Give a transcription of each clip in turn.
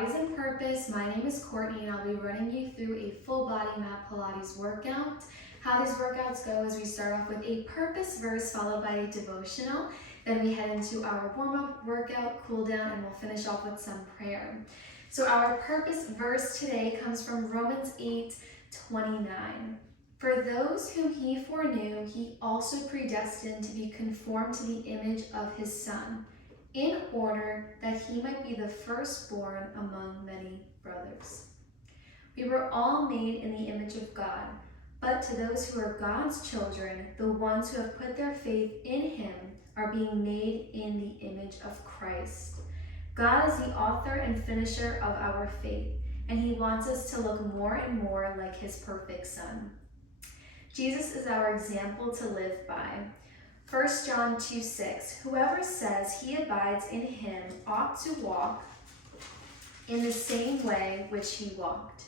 Pilates and Purpose. My name is Courtney and I'll be running you through a full body mat Pilates workout. How these workouts go is we start off with a purpose verse followed by a devotional. Then we head into our warm-up workout, cool down, and we'll finish off with some prayer. So our purpose verse today comes from Romans 8:29. For those whom he foreknew, he also predestined to be conformed to the image of his Son, in order that he might be the firstborn among many brothers. We were all made in the image of God, but to those who are God's children, the ones who have put their faith in him, are being made in the image of Christ. God is the author and finisher of our faith, and he wants us to look more and more like his perfect Son. Jesus is our example to live by. 1 John 2:6, whoever says he abides in him ought to walk in the same way which he walked.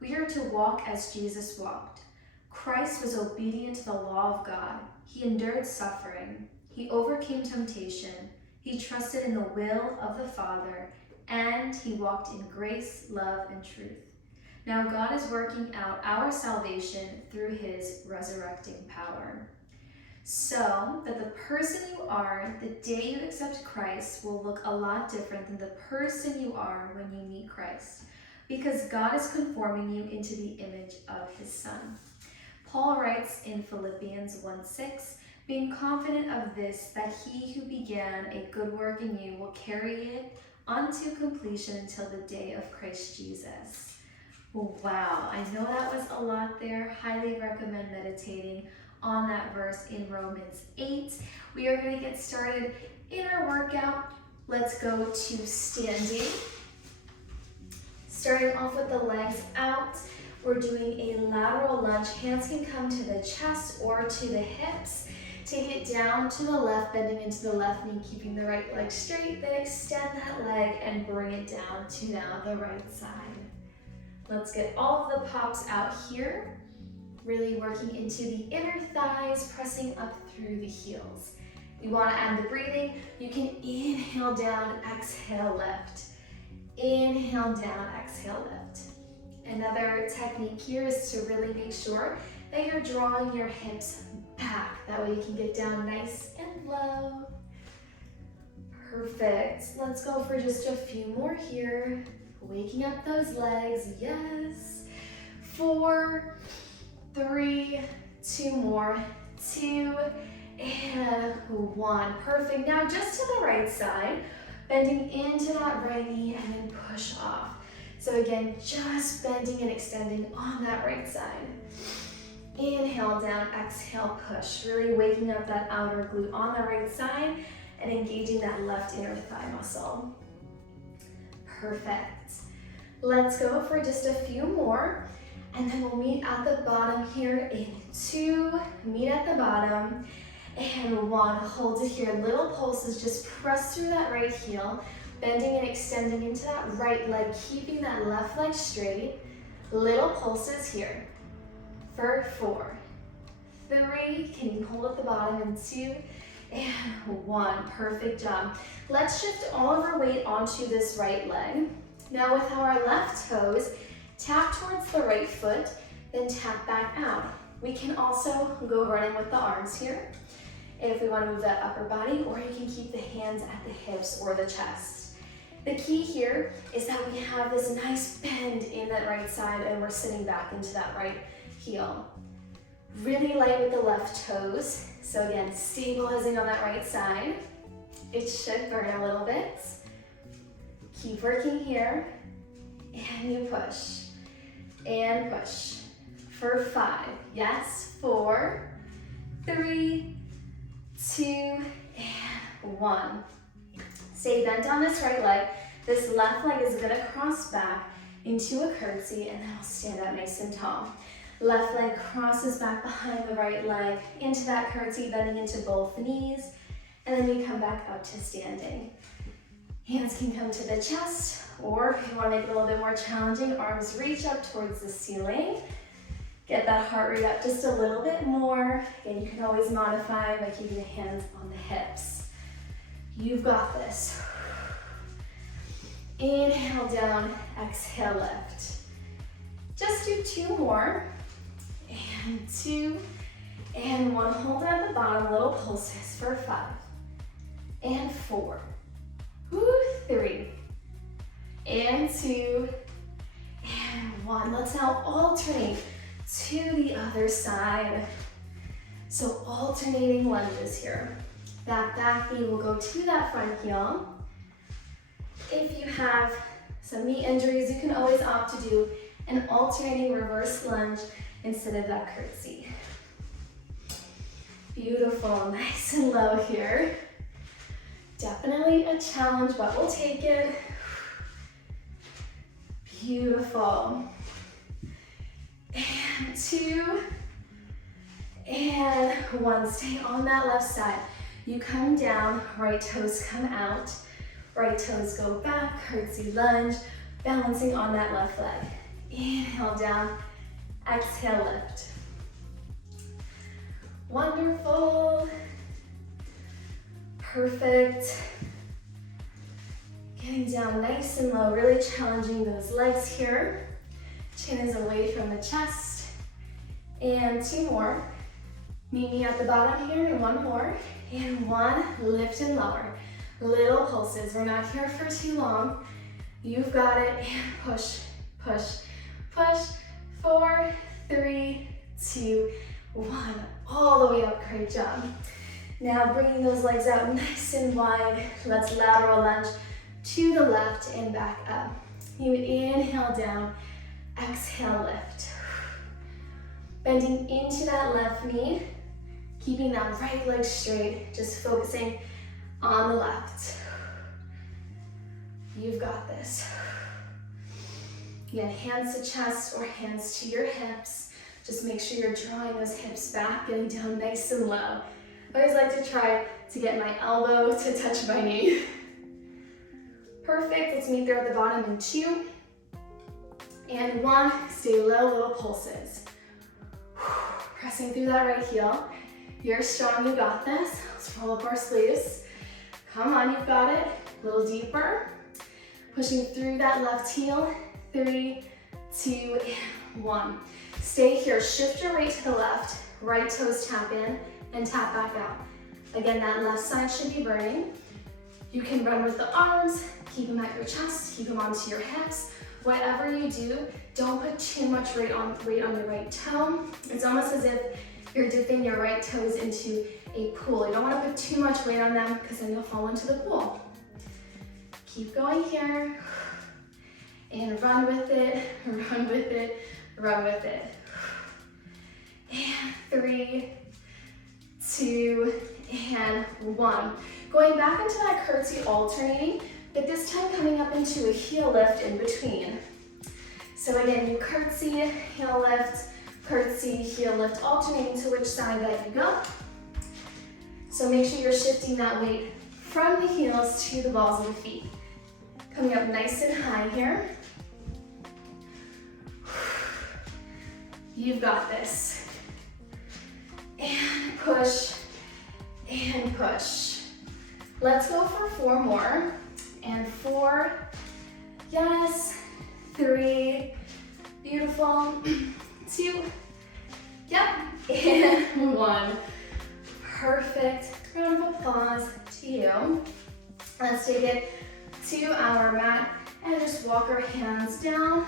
We are to walk as Jesus walked. Christ was obedient to the law of God. He endured suffering. He overcame temptation. He trusted in the will of the Father, and he walked in grace, love, and truth. Now God is working out our salvation through his resurrecting power, so that the person you are the day you accept Christ will look a lot different than the person you are when you meet Christ, because God is conforming you into the image of his Son. Paul writes in Philippians 1:6, being confident of this, that he who began a good work in you will carry it unto completion until the day of Christ Jesus. Wow, I know that was a lot there. Highly recommend meditating on that verse in Romans 8. We are going to get started in our workout. Let's go to standing. Starting off with the legs out, we're doing a lateral lunge. Hands can come to the chest or to the hips. Take it down to the left, bending into the left knee, keeping the right leg straight. Then extend that leg and bring it down to now the right side. Let's get all of the pops out here. Really working into the inner thighs, pressing up through the heels. We want to add the breathing. You can inhale down, exhale lift. Inhale down, exhale lift. Another technique here is to really make sure that you're drawing your hips back. That way you can get down nice and low. Perfect. Let's go for just a few more here. Waking up those legs, yes. 4, 3, 2 more, 2, and 1. Perfect. Now just to the right side, bending into that right knee and then push off. So again, just bending and extending on that right side. Inhale down, exhale, push. Really waking up that outer glute on the right side and engaging that left inner thigh muscle. Perfect. Let's go for just a few more. And then we'll meet at the bottom here in 2, meet at the bottom, and 1, hold it here. Little pulses, just press through that right heel, bending and extending into that right leg, keeping that left leg straight. Little pulses here for 4, 3, can you hold at the bottom, and 2, and 1, perfect job. Let's shift all of our weight onto this right leg. Now with our left toes, tap towards the right foot, then tap back out. We can also go running with the arms here if we want to move that upper body, or you can keep the hands at the hips or the chest. The key here is that we have this nice bend in that right side and we're sitting back into that right heel. Really light with the left toes. So again, stabilizing on that right side. It should burn a little bit. Keep working here, and you push. And push for 5, yes, 4, 3, 2, and 1. Stay bent on this right leg. This left leg is gonna cross back into a curtsy, and then I'll stand up nice and tall. Left leg crosses back behind the right leg into that curtsy, bending into both knees, and then we come back up to standing. Hands can come to the chest, or if you want to make it a little bit more challenging, arms reach up towards the ceiling. Get that heart rate up just a little bit more. And you can always modify by keeping the hands on the hips. You've got this. Inhale down, exhale lift. Just do 2 more. And 2, and 1. Hold it at the bottom, little pulses for 5, and 4, 3, and 2, and 1. Let's now alternate to the other side. So alternating lunges here. That back knee will go to that front heel. If you have some knee injuries, you can always opt to do an alternating reverse lunge instead of that curtsy. Beautiful, nice and low here. Definitely a challenge, but we'll take it. Beautiful. And 2, and 1. Stay on that left side. You come down, right toes come out. Right toes go back, curtsy lunge, balancing on that left leg. Inhale down, exhale lift. Wonderful. Perfect. Getting down nice and low, really challenging those legs here. Chin is away from the chest. And 2 more. Meet me at the bottom here, and 1 more. And 1, lift and lower. Little pulses, we're not here for too long. You've got it, and push, push, push. 4, 3, 2, 1. All the way up, great job. Now bringing those legs out nice and wide. Let's lateral lunge to the left and back up. You inhale down, exhale lift. Bending into that left knee, keeping that right leg straight, just focusing on the left. You've got this. Again, hands to chest or hands to your hips. Just make sure you're drawing those hips back, getting down nice and low. I always like to try to get my elbow to touch my knee. Perfect, let's meet there at the bottom in 2. And 1, stay low, little pulses. Pressing through that right heel. You're strong, you got this. Let's roll up our sleeves. Come on, you've got it. A little deeper. Pushing through that left heel. 3, 2, and 1. Stay here, shift your weight to the left. Right toes tap in and tap back out. Again, that left side should be burning. You can run with the arms, keep them at your chest, keep them onto your hips. Whatever you do, don't put too much weight on your right toe. It's almost as if you're dipping your right toes into a pool. You don't want to put too much weight on them because then you'll fall into the pool. Keep going here. And run with it, run with it, run with it. And 3, 2, and 1. Going back into that curtsy alternating, but this time coming up into a heel lift in between. So again, you curtsy, heel lift, curtsy, heel lift, alternating to which side that you go. So make sure you're shifting that weight from the heels to the balls of the feet. Coming up nice and high here. You've got this. And push, and push. Let's go for 4 more. And 4, yes, 3, beautiful, 2, yep, and 1. Perfect, round of applause to you. Let's take it to our mat and just walk our hands down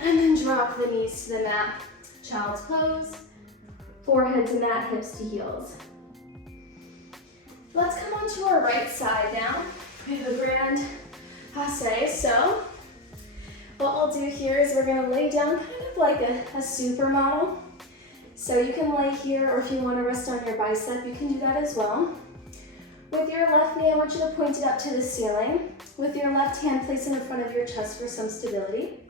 and then drop the knees to the mat. Child's pose, forehead to mat, hips to heels. Let's come onto our right side now. We have a grand passe. So what we'll do here is we're going to lay down kind of like a supermodel. So you can lay here, or if you want to rest on your bicep, you can do that as well. With your left knee, I want you to point it up to the ceiling. With your left hand, place it in front of your chest for some stability.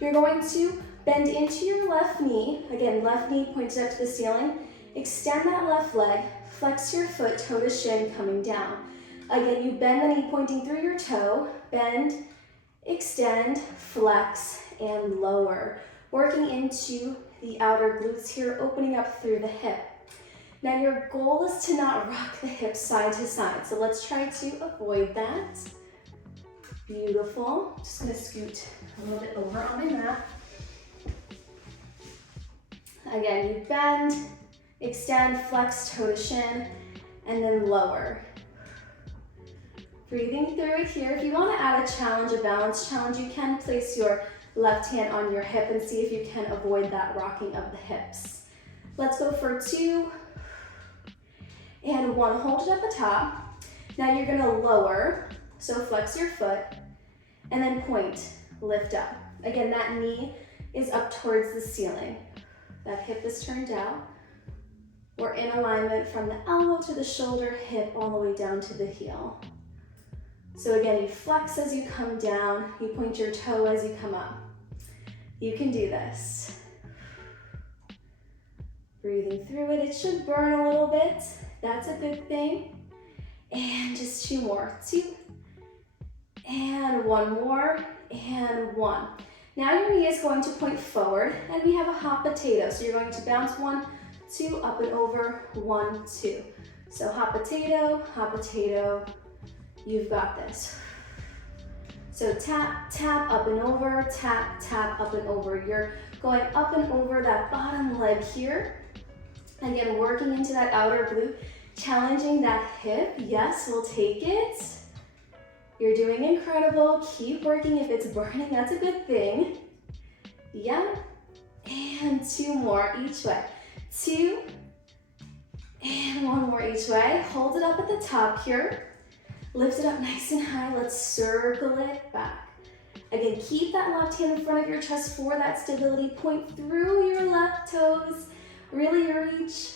You're going to bend into your left knee. Again, left knee pointed up to the ceiling. Extend that left leg. Flex your foot, toe to shin, coming down. Again, you bend the knee pointing through your toe. Bend, extend, flex, and lower. Working into the outer glutes here, opening up through the hip. Now your goal is to not rock the hips side to side. So let's try to avoid that. Beautiful. Just gonna scoot a little bit over on my mat. Again, you bend, extend, flex, toe to shin, and then lower. Breathing through it here. If you want to add a challenge, a balance challenge, you can place your left hand on your hip and see if you can avoid that rocking of the hips. Let's go for 2 and 1. Hold it at the top. Now you're gonna lower, so flex your foot, and then point, lift up. Again, that knee is up towards the ceiling. That hip is turned out. We're in alignment from the elbow to the shoulder, hip, all the way down to the heel. So again, you flex as you come down, you point your toe as you come up. You can do this. Breathing through it, it should burn a little bit. That's a good thing. And just 2 more. 2, and 1 more, and 1. Now your knee is going to point forward, and we have a hot potato. So you're going to bounce 1, 2, up and over, 1, 2. So hot potato, you've got this. So tap, tap, up and over, tap, tap, up and over. You're going up and over that bottom leg here. Again, working into that outer glute, challenging that hip. Yes, we'll take it. You're doing incredible. Keep working. If it's burning, that's a good thing. Yeah. And 2 more each way. 2, and 1 more each way. Hold it up at the top here. Lift it up nice and high. Let's circle it back. Again, keep that left hand in front of your chest for that stability. Point through your left toes. Really reach.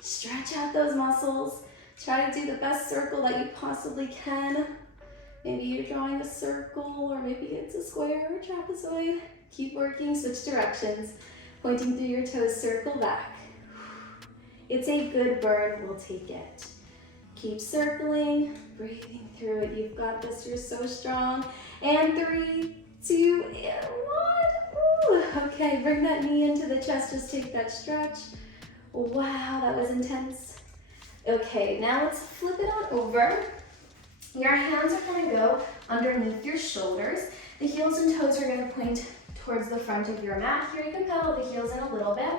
Stretch out those muscles. Try to do the best circle that you possibly can. Maybe you're drawing a circle, or maybe it's a square or trapezoid. Keep working, switch directions. Pointing through your toes, circle back. It's a good burn, we'll take it. Keep circling, breathing through it. You've got this, you're so strong. And 3, 2, and 1. Ooh. Okay, bring that knee into the chest, just take that stretch. Wow, that was intense. Okay, now let's flip it on over. Your hands are gonna go underneath your shoulders. The heels and toes are gonna point towards the front of your mat. Here you can pedal the heels in a little bit.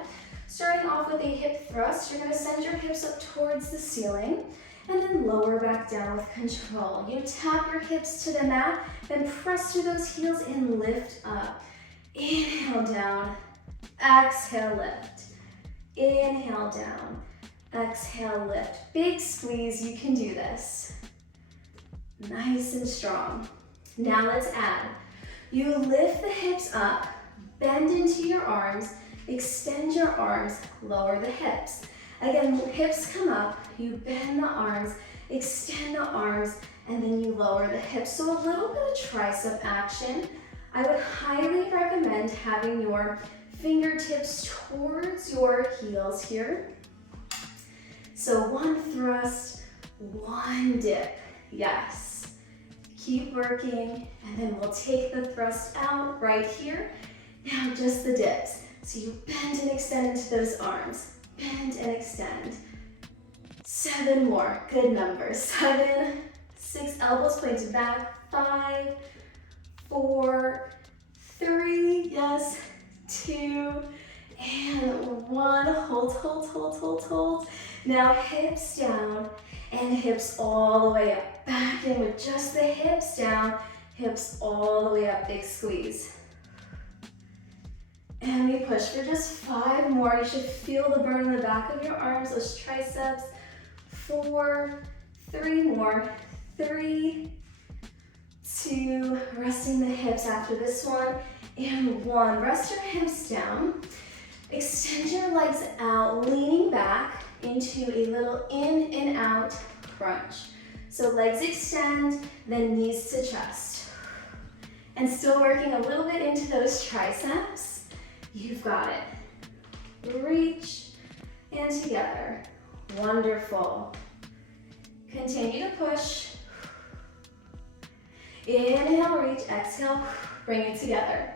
Starting off with a hip thrust, you're gonna send your hips up towards the ceiling and then lower back down with control. You tap your hips to the mat, then press through those heels and lift up. Inhale down, exhale lift. Inhale down, exhale lift. Big squeeze, you can do this. Nice and strong. Now let's add. You lift the hips up, bend into your arms, extend your arms, lower the hips. Again, hips come up, you bend the arms, extend the arms, and then you lower the hips. So a little bit of tricep action. I would highly recommend having your fingertips towards your heels here. So 1 thrust, 1 dip. Yes. Keep working, and then we'll take the thrust out right here. Now just the dips. So you bend and extend into those arms. Bend and extend. 7 more. Good number. 7, 6, elbows pointed back. 5, 4, 3, yes, 2, and 1. Hold, hold, hold, hold, hold. Now hips down and hips all the way up. Back in with just the hips down, hips all the way up, big squeeze. And we push for just 5 more. You should feel the burn in the back of your arms, those triceps. 4, 3 more. 3, 2, resting the hips after this one. And 1, rest your hips down. Extend your legs out, leaning back into a little in and out crunch. So legs extend, then knees to chest. And still working a little bit into those triceps. You've got it. Reach and together. Wonderful. Continue to push. Inhale, reach, exhale, bring it together.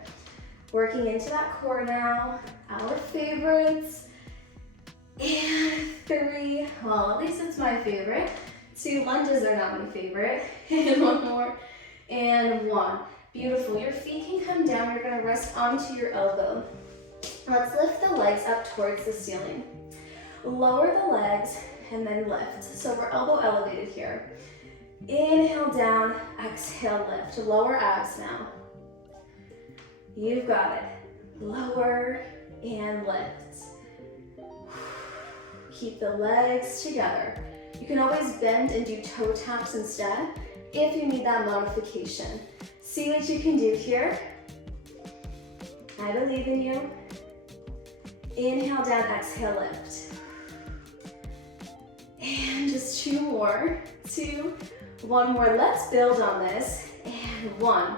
Working into that core now, our favorites. And 3, well, at least it's my favorite. 2, lunges are not my favorite. And 1 more. and 1. Beautiful. Your feet can come down. You're gonna rest onto your elbow. Let's lift the legs up towards the ceiling. Lower the legs and then lift. So we're elbow elevated here. Inhale down, exhale lift. Lower abs now. You've got it. Lower and lift. Keep the legs together. You can always bend and do toe taps instead if you need that modification. See what you can do here. I believe in you. Inhale down, exhale lift. And just 2 more. 2, 1 more. Let's build on this. And 1.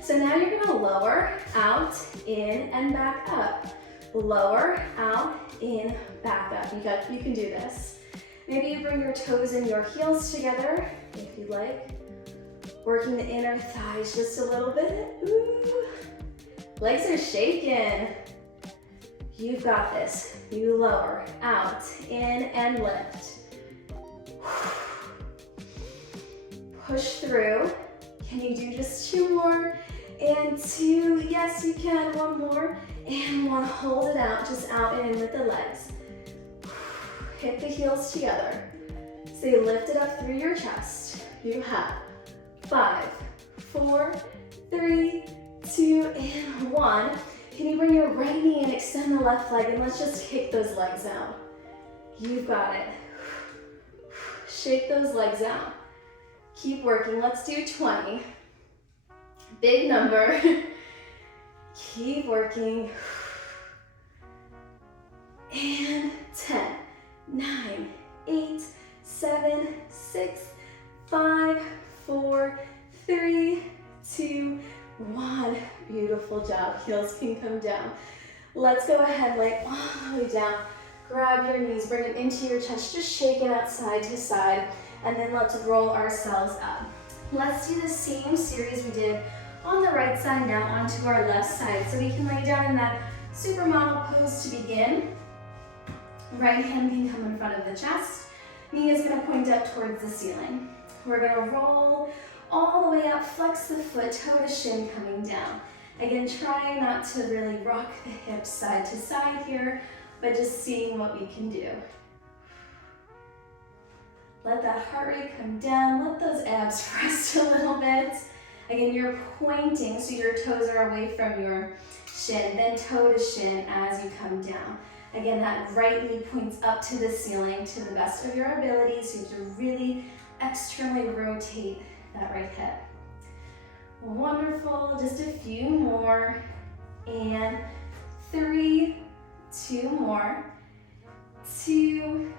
So now you're gonna lower, out, in, and back up. Lower, out, in, back up. You can do this. Maybe you bring your toes and your heels together, if you like. Working the inner thighs just a little bit. Ooh. Legs are shaking. You've got this. You lower, out, in, and lift. Push through. Can you do just 2 more? And 2, yes you can. 1 more. And 1, hold it out, just out and in with the legs. Hit the heels together. Stay lifted up through your chest. You have 5, 4, 3, 2, and 1. Can you bring your right knee and extend the left leg, and let's just kick those legs out. You've got it. Shake those legs out. Keep working. Let's do 20. Big number. Keep working. And 10, 9, 8, 7, 6, 5, 4, 3, 2, 1. Beautiful job. Heels can come down. Let's go ahead, lay all the way down. Grab your knees, bring them into your chest. Just shake it out side to side. And then let's roll ourselves up. Let's do the same series we did on the right side now onto our left side. So we can lay down in that supermodel pose to begin. Right hand can come in front of the chest. Knee is going to point up towards the ceiling. We're going to roll all the way up, flex the foot, toe to shin coming down. Again, try not to really rock the hips side to side here, but just seeing what we can do. Let that heart rate come down. Let those abs rest a little bit. Again, you're pointing so your toes are away from your shin, then toe to shin as you come down. Again, that right knee points up to the ceiling to the best of your ability, so you have to really externally rotate that right hip. Wonderful, just a few more. And 3, 2 more. 2,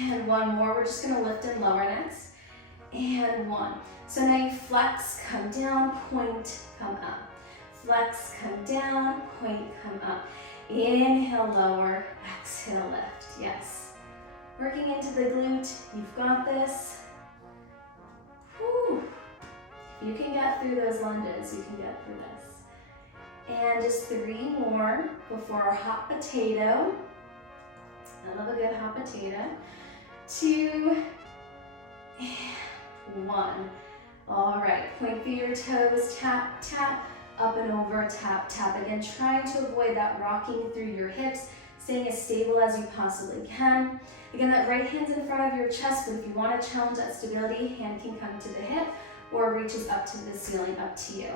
and 1 more. We're just gonna lift and lower next. And 1. So now you flex, come down, point, come up. Flex, come down, point, come up. Inhale, lower, exhale, lift. Yes. Working into the glute, you've got this. Whew. You can get through those lunges, you can get through this. And just 3 more before our hot potato. I love a good hot potato. 2, and 1. All right, point through your toes, tap, tap, up and over, tap, tap. Again, trying to avoid that rocking through your hips, staying as stable as you possibly can. Again, that right hand's in front of your chest, but if you want to challenge that stability, hand can come to the hip or reaches up to the ceiling, up to you.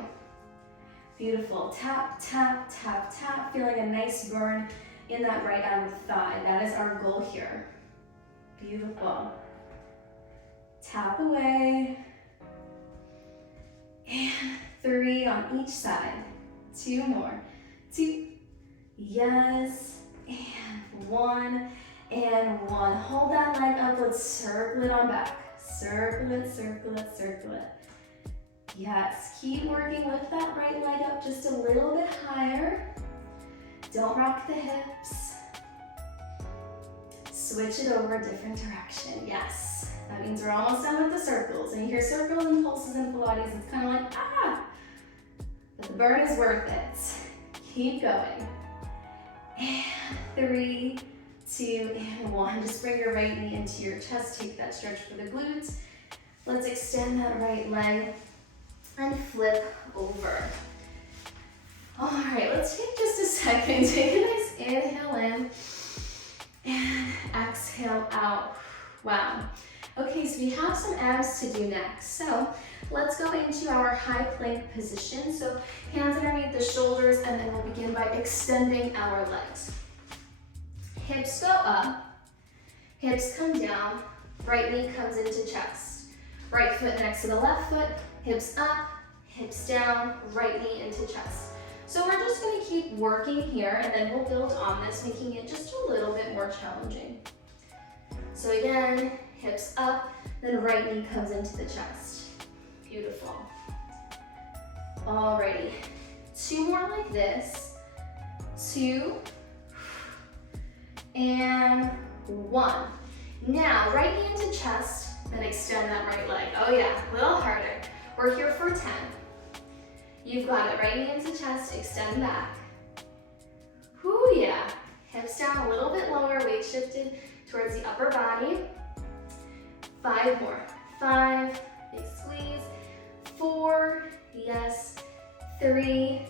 Beautiful. Tap, tap, tap, tap. Feeling a nice burn in that right outer thigh. That is our goal here. Beautiful. Tap away. And 3 on each side. 2 more. 2. Yes. And 1. And 1. Hold that leg up. Let's circle it on back. Circle it, circle it, circle it. Yes. Keep working. Lift that right leg up just a little bit higher. Don't rock the hips. Switch it over a different direction. Yes. That means we're almost done with the circles. And you hear circles and pulses in Pilates, it's kind of like, ah! But the burn is worth it. Keep going. And 3, 2, and 1. Just bring your right knee into your chest. Take that stretch for the glutes. Let's extend that right leg. and flip over. All right, let's take just a second. Take a nice inhale in and exhale out. Wow. Okay, so we have some abs to do next. So let's go into our high plank position. So hands underneath the shoulders, and then we'll begin by extending our legs. Hips go up, hips come down, right knee comes into chest. Right foot next to the left foot, hips up, hips down, right knee into chest. So we're just gonna keep working here, and then we'll build on this, making it just a little bit more challenging. So again, hips up, then right knee comes into the chest. Beautiful. Alrighty, 2 more like this. 2, and 1. Now, right knee into chest, then extend that right leg. Oh yeah, a little harder. We're here for 10. You've got it, right knee into chest, extend back. Whoo, yeah. Hips down a little bit lower, weight shifted towards the upper body. 5 more. 5, big squeeze. 4, yes. 3,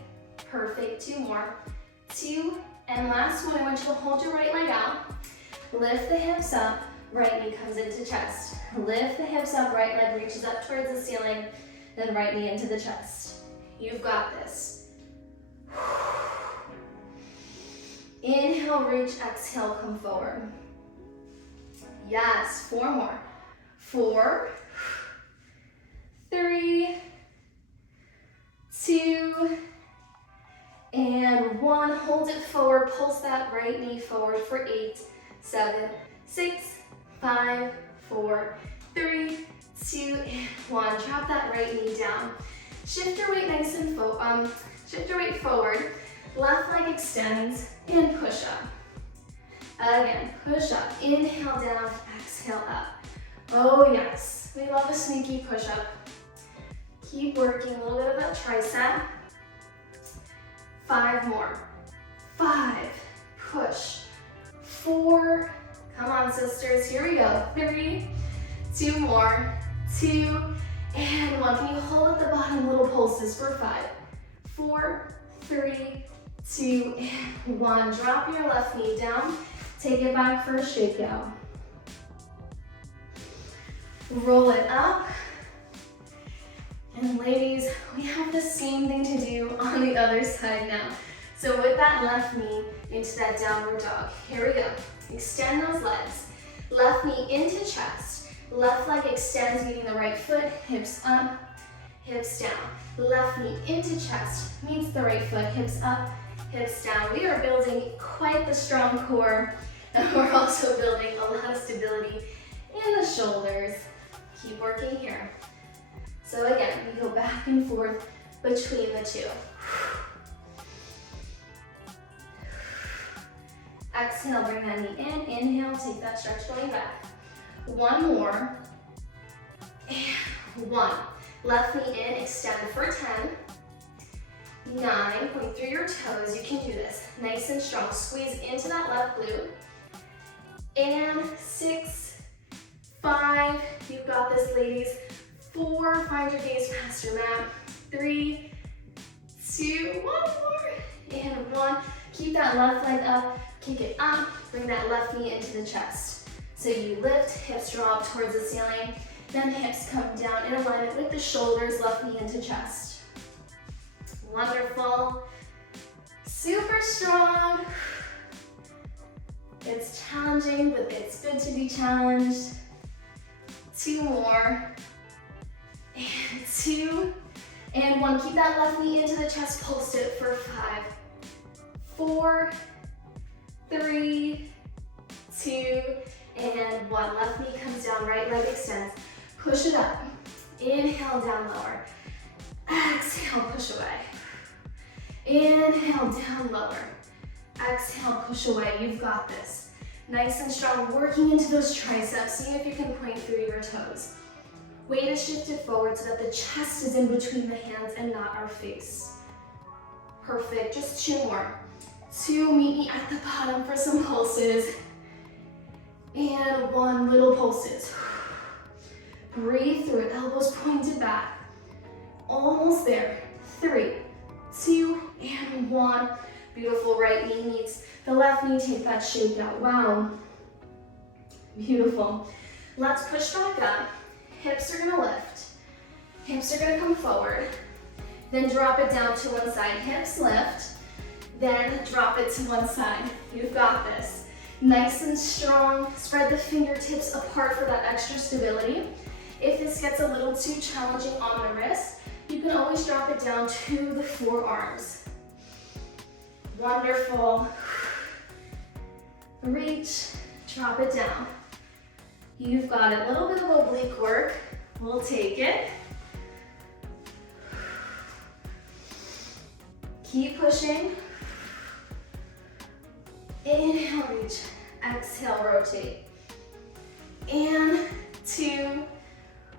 perfect. 2 more. 2, and last one, I want you to hold your right leg out. Lift the hips up, right knee comes into chest. Lift the hips up, right leg reaches up towards the ceiling, then right knee into the chest. You've got this. Inhale, reach, exhale, come forward. Yes, 4 more. 4, 3, 2, and 1. Hold it forward, pulse that right knee forward for 8, 7, 6, 5, 4, 3, 2, and 1. Drop that right knee down. Shift your weight nice and shift your weight forward. Left leg extends and push up. Again, push up. Inhale down, exhale up. Oh yes, we love a sneaky push up. Keep working a little bit of that tricep. 5 more. 5, push. 4, come on sisters, here we go. 3, 2 more. 2, and 1. Can you hold at the bottom, little pulses for 5, 4, 3, 2, and 1. Drop your left knee down. Take it back for a shakeout. Roll it up. And ladies, we have the same thing to do on the other side now. So with that left knee into that downward dog. Here we go. Extend those legs. Left knee into chest. Left leg extends, meeting the right foot. Hips up, hips down. Left knee into chest, meets the right foot. Hips up, hips down. We are building quite the strong core. And we're also building a lot of stability in the shoulders. Keep working here. So again, we go back and forth between the 2. Exhale, bring that knee in. Inhale, take that stretch going back. 1 more. And 1. Left knee in, extend for 10. 9, point through your toes. You can do this. Nice and strong. Squeeze into that left glute. And 6, 5. You've got this, ladies. 4, find your gaze past your mat. 3, 2, 1 more. And 1. Keep that left leg up. Kick it up. Bring that left knee into the chest. So you lift, hips drop towards the ceiling. Then hips come down in alignment with the shoulders, left knee into chest. Wonderful. Super strong. It's challenging, but it's good to be challenged. 2 more. And 2. And 1. Keep that left knee into the chest. Pulse it for 5, 4, 3, 2, and 1. Left knee comes down, right leg extends. Push it up. Inhale, down lower. Exhale, push away. Inhale, down lower. Exhale, push away. You've got this. Nice and strong, working into those triceps. See if you can point through your toes. Weight is shifted forward so that the chest is in between the hands and not our face. Perfect, just 2 more. 2, meet me at the bottom for some pulses. And 1, little pulses. Breathe through it, elbows pointed back. Almost there. 3, 2, and 1. Beautiful. Right knee meets the left knee. Take that shake out. Wow. Beautiful. Let's push back up. Hips are gonna lift. Hips are gonna come forward. Then drop it down to one side. Hips lift. Then drop it to one side. You've got this. Nice and strong. Spread the fingertips apart for that extra stability. If this gets a little too challenging on the wrist, you can always drop it down to the forearms. Wonderful. Reach, drop it down. You've got it. A little bit of oblique work. We'll take it. Keep pushing. Inhale, reach. Exhale, rotate. And 2,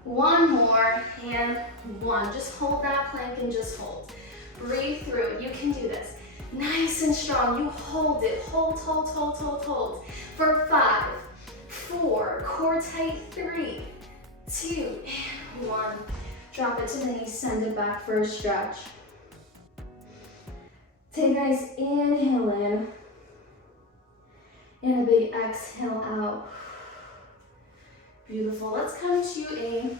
1 more, and 1. Just hold that plank and just hold. Breathe through it. You can do this. Nice and strong. You hold it. Hold, hold, hold, hold, hold. For 5, 4, core tight, 3, 2, and 1. Drop it to the knees, send it back for a stretch. Take a nice inhale in, and a big exhale out. Beautiful. Let's come to a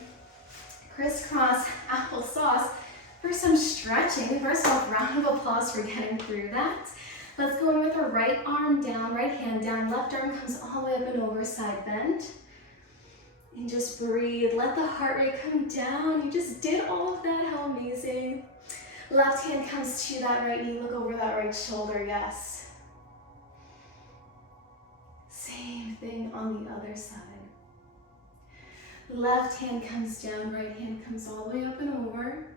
crisscross applesauce for some stretching. First off, round of applause for getting through that. Let's go in with our right arm down, right hand down, left arm comes all the way up and over, side bend. And just breathe, let the heart rate come down. You just did all of that, how amazing. Left hand comes to that right knee, look over that right shoulder, yes. Same thing on the other side. Left hand comes down, right hand comes all the way up and over.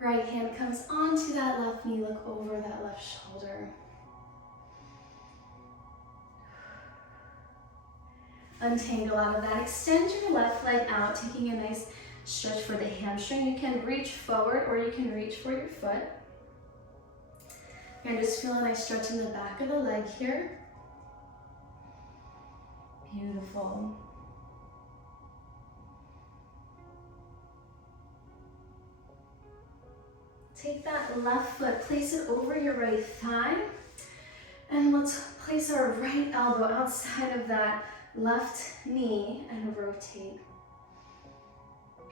Right hand comes onto that left knee, look over that left shoulder. Untangle out of that. Extend your left leg out, taking a nice stretch for the hamstring. You can reach forward or you can reach for your foot. And just feel a nice stretch in the back of the leg here. Beautiful. Take that left foot, place it over your right thigh, and let's place our right elbow outside of that left knee and rotate.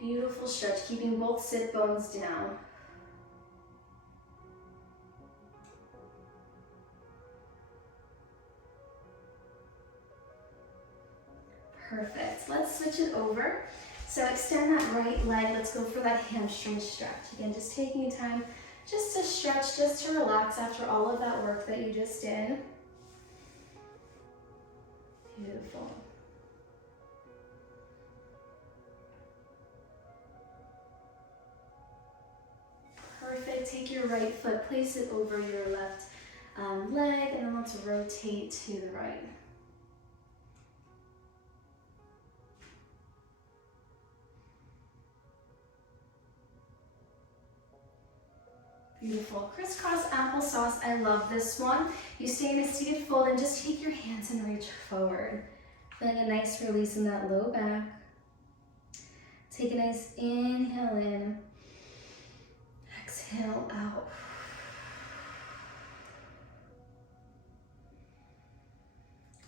Beautiful stretch, keeping both sit bones down. Perfect. Let's switch it over. So extend that right leg. Let's go for that hamstring stretch. Again, just taking time just to stretch, just to relax after all of that work that you just did. Beautiful. Perfect. Take your right foot, place it over your left leg, and then let's rotate to the right. Beautiful. Crisscross applesauce. I love this one. You stay in a seated fold and just take your hands and reach forward. Feeling a nice release in that low back. Take a nice inhale in. Exhale out.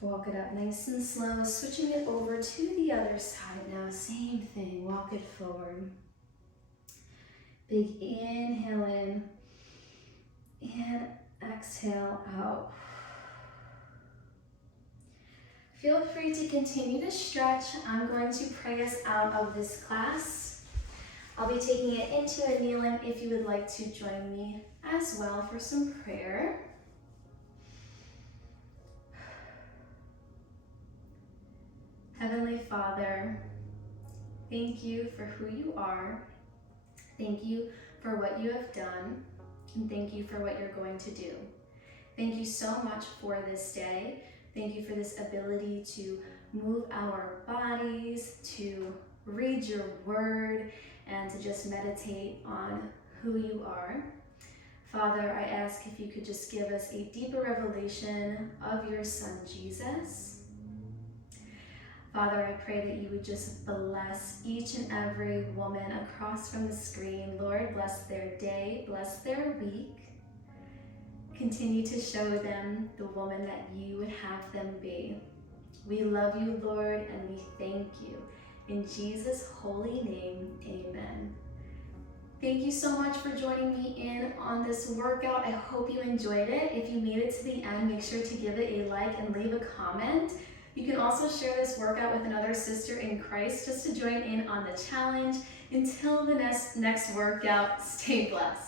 Walk it up nice and slow. Switching it over to the other side now. Same thing. Walk it forward. Big inhale in. And exhale out. Feel free to continue to stretch. I'm going to pray us out of this class. I'll be taking it into a kneeling if you would like to join me as well for some prayer. Heavenly Father, thank you for who you are. Thank you for what you have done. And thank you for what you're going to do. Thank you so much for this day. Thank you for this ability to move our bodies, to read your word, and to just meditate on who you are. Father, I ask if you could just give us a deeper revelation of your Son, Jesus. Father, I pray that you would just bless each and every woman across from the screen. Lord, bless their day, bless their week. Continue to show them the woman that you would have them be. We love you, Lord, and we thank you. In Jesus' holy name, amen. Thank you so much for joining me in on this workout. I hope you enjoyed it. If you made it to the end, make sure to give it a like and leave a comment. You can also share this workout with another sister in Christ just to join in on the challenge. Until the next workout, stay blessed.